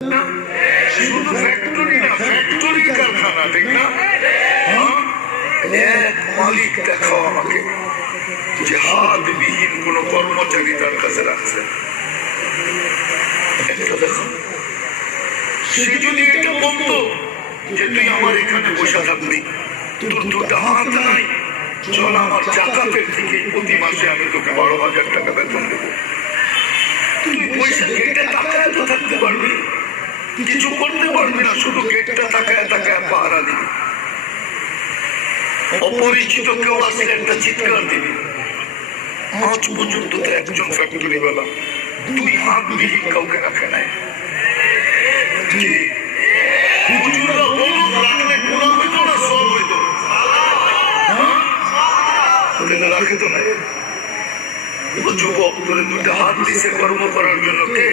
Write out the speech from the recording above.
না, শুধু ফ্যাক্টরি না, ফ্যাক্টরি কারখানা, ঠিক না? এক মালিক দেখাও আমাকে যে হাতবিহীন কোন কর্মচারী তার কাছে রাখছে। একটা দেখো, সে যদি এটা বলতো যে তুই আমার এখানে বসে থাকবি, তোর দুটা হাত নাই, চল আমার জাকাতের থেকে প্রতি মাসে আমি তোকে 12,000 টাকা বেতন দেবো, তুই পয়সা গেটে তাকায় তো থাকতে পারবি, কিছু করতে পারবি না, শুধু গেটটা তাকায় তাকায় পাহারা দিবি। অপরিচিত কেউ আসলে একটা চিৎকার দিবি। আজ পর্যন্ত তো একজন ফ্যাক্টরি বেলা 2 হাত বিহীন কাউকে রাখে নাই। রাখে তো নাই। যুবক করে 2টা হাত দিছে কর্ম করার জন্য কে?